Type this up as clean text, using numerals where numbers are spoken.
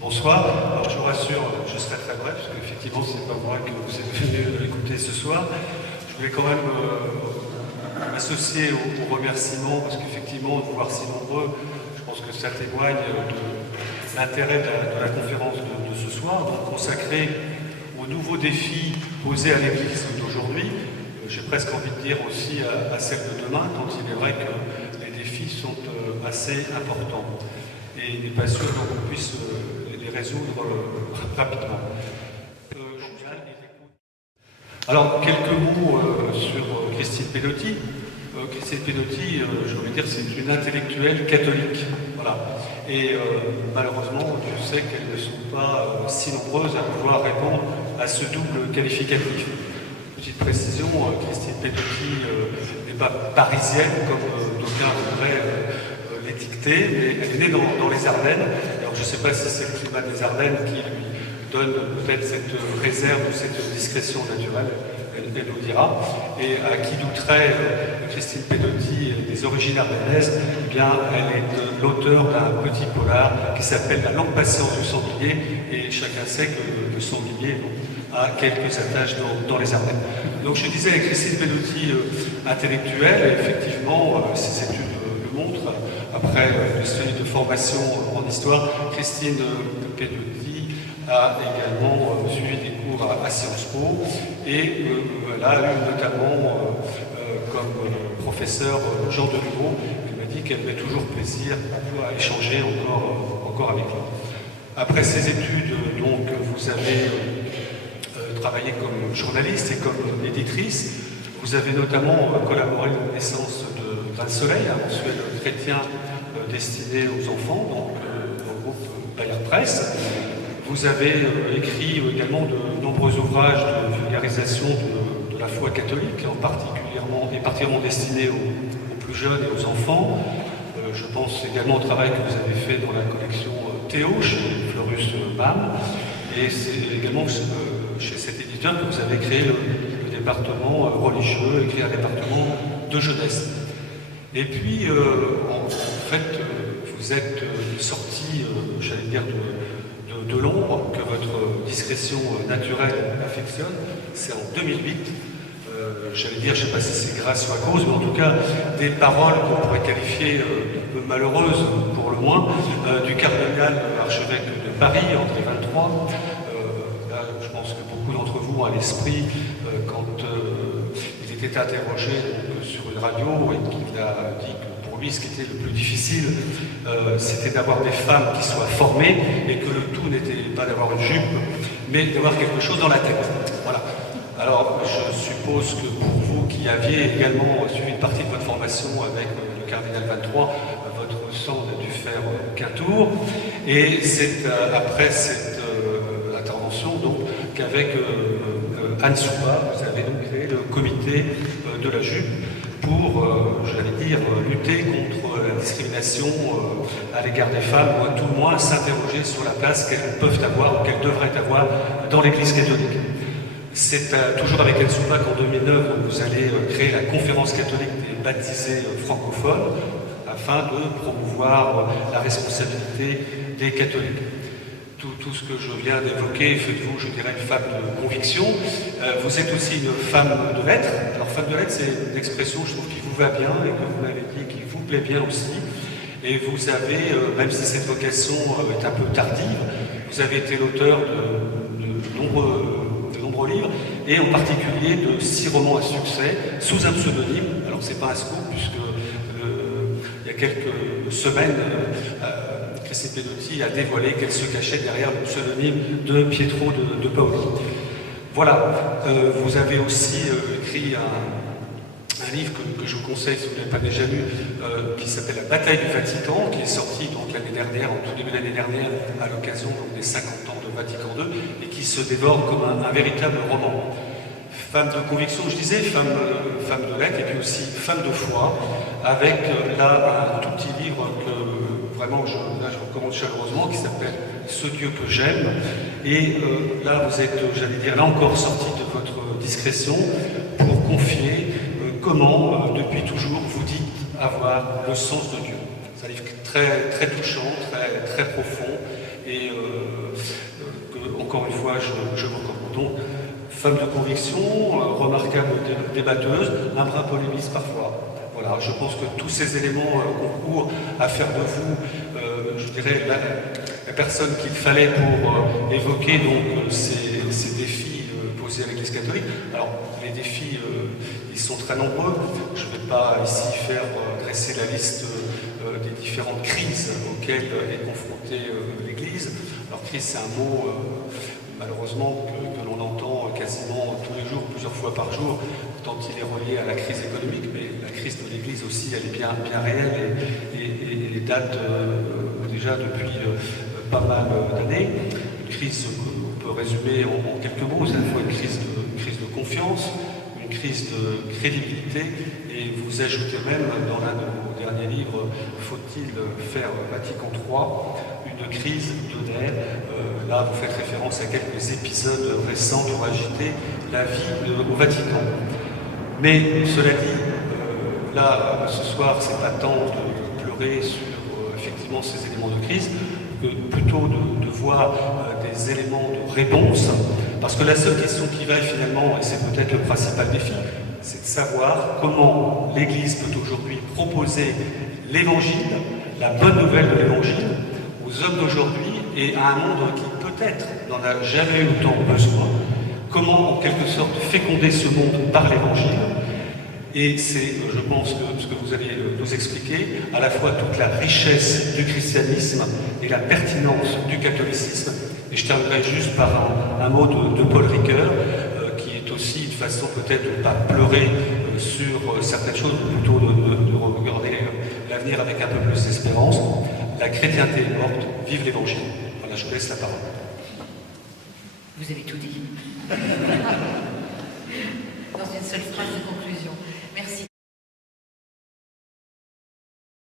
Bonsoir. Alors, je vous rassure, je serai très bref, parce qu'effectivement, ce n'est pas moi que vous êtes venu écouter ce soir. Je voulais quand même m'associer aux remerciements, parce qu'effectivement, de vous voir si nombreux, je pense que ça témoigne de l'intérêt de la conférence de ce soir, donc consacrée aux nouveaux défis posés à l'Église d'aujourd'hui. J'ai presque envie de dire aussi à celle de demain, tant il est vrai que les défis sont assez importants. Et il n'est pas sûr qu'on puisse les résoudre rapidement. Alors, quelques mots sur Christine Pedotti. Christine Pedotti, je voulais dire, c'est une intellectuelle catholique. Voilà. Et malheureusement, je sais qu'elles ne sont pas si nombreuses à pouvoir répondre à ce double qualificatif. Petite précision, Christine Pedotti n'est pas parisienne, comme d'aucuns voudraient l'étiqueter, mais elle est née dans les Ardennes. Alors je ne sais pas si c'est le climat des Ardennes qui lui donne peut-être cette réserve ou cette discrétion naturelle, elle nous dira. Et à qui douterait Christine Pedotti des origines ardennaises, eh bien elle est l'auteur d'un petit polar qui s'appelle La longue patience du sanglier, et chacun sait que le sanglier a quelques attaches dans les Ardennes. Donc je disais, Christine Pedotti intellectuelle, effectivement, ses études le montrent. Après une série de formation en histoire, Christine Pedotti a également suivi des cours à Sciences Po, et elle a eu notamment comme professeur Jean Delumeau, qui m'a dit qu'elle avait toujours plaisir à échanger encore avec lui. Après ces études, donc, vous avez travaillé comme journaliste et comme éditrice. Vous avez notamment collaboré à la naissance de Grain de Soleil, un mensuel chrétien destiné aux enfants, donc dans le groupe Bayard Presse. Vous avez écrit également de nombreux ouvrages de vulgarisation de la foi catholique, particulièrement destinés aux plus jeunes et aux enfants. Je pense également au travail que vous avez fait dans la collection Théo, chez Fleurus Bam. Et c'est également chez cet éditeur que vous avez créé le département religieux, écrit un département de jeunesse. Et puis, en fait, vous êtes sorti, j'allais dire, de l'ombre que votre discrétion naturelle affectionne. C'est en 2008. J'allais dire, je ne sais pas si c'est grâce ou à cause, mais en tout cas, des paroles qu'on pourrait qualifier un peu malheureuses, pour le moins, du cardinal archevêque de Paris, André XXIII. Là, je pense que beaucoup d'entre vous ont à l'esprit quand il était interrogé donc, sur une radio et qu'il a dit que pour lui, ce qui était le plus difficile, c'était d'avoir des femmes qui soient formées et que le tout n'était pas d'avoir une jupe, mais d'avoir quelque chose dans la tête. Voilà. Alors, je suppose que pour vous qui aviez également suivi une partie de votre formation avec le cardinal 23, votre sang n'a dû faire qu'un tour. Et c'est après cette intervention donc qu'avec Anne Soupa, vous avez donc créé le comité de la jupe pour, j'allais dire, lutter contre la discrimination à l'égard des femmes, ou à tout le moins s'interroger sur la place qu'elles peuvent avoir ou qu'elles devraient avoir dans l'Église catholique. C'est toujours avec Anne Soupa qu'en 2009, vous allez créer la conférence catholique des baptisés francophones afin de promouvoir la responsabilité des catholiques. Tout ce que je viens d'évoquer fait de vous, je dirais, une femme de conviction. Vous êtes aussi une femme de lettres. Alors, femme de lettres, c'est une expression, je trouve, qui vous va bien et que vous m'avez dit, qui vous plaît bien aussi. Et vous avez, même si cette vocation est un peu tardive, vous avez été l'auteur de nombreux livres, et en particulier de 6 romans à succès, sous un pseudonyme. Alors, c'est pas un scoop, puisque il y a quelques semaines, Christine Pedotti a dévoilé qu'elle se cachait derrière le pseudonyme de Pietro de Paoli. Voilà, vous avez aussi écrit un livre que je vous conseille si vous ne l'avez pas déjà lu, qui s'appelle La bataille du Vatican, qui est sorti donc l'année dernière, en tout début de l'année dernière, à l'occasion des 50 ans de Vatican II, et qui se dévore comme un véritable roman. Femme de conviction, je disais, femme de lettres, et puis aussi femme de foi, avec là un tout petit livre que vraiment je recommande chaleureusement, qui s'appelle Ce Dieu que j'aime. Et là, vous êtes, j'allais dire, là encore sorti de votre discrétion pour confier comment, depuis toujours, vous dites avoir le sens de Dieu. C'est un livre très, très touchant, très, très profond, et femme de conviction, remarquable débatteuse, un brin polémiste parfois. Voilà, je pense que tous ces éléments concourent à faire de vous, je dirais, la personne qu'il fallait pour évoquer donc, ces défis posés à l'Église catholique. Alors, les défis, ils sont très nombreux. Je ne vais pas ici faire dresser la liste des différentes crises auxquelles est confrontée l'Église. Alors, crise, c'est un mot, malheureusement, que l'on entend quasiment tous les jours, plusieurs fois par jour, tant il est relié à la crise économique, mais la crise de l'Église aussi, elle est bien réelle et date déjà depuis pas mal d'années. Une crise qu'on peut résumer en quelques mots, c'est à la fois une crise de confiance, une crise de crédibilité, et vous ajoutez même dans l'un de vos derniers livres, faut-il faire Vatican III, une crise d'honneur. Là, vous faites référence à quelques épisodes récents qui ont agité la vie au Vatican. Mais cela dit, là, ce soir, c'est pas tant de pleurer sur effectivement ces éléments de crise, que plutôt de voir des éléments de réponse, parce que la seule question qui vaille finalement, et c'est peut-être le principal défi, c'est de savoir comment l'Église peut aujourd'hui proposer l'Évangile, la bonne nouvelle de l'Évangile, aux hommes d'aujourd'hui et à un monde qui peut-être n'en a jamais eu autant besoin. Comment, en quelque sorte, féconder ce monde par l'Évangile. Et c'est, je pense, ce que vous allez nous expliquer, à la fois toute la richesse du christianisme et la pertinence du catholicisme. Et je terminerai juste par un mot de Paul Ricoeur, qui est aussi une façon peut-être de ne pas pleurer sur certaines choses, mais plutôt de regarder l'avenir avec un peu plus d'espérance. La chrétienté est morte, vive l'Évangile. Voilà, je vous laisse la parole. Vous avez tout dit. Dans une seule phrase.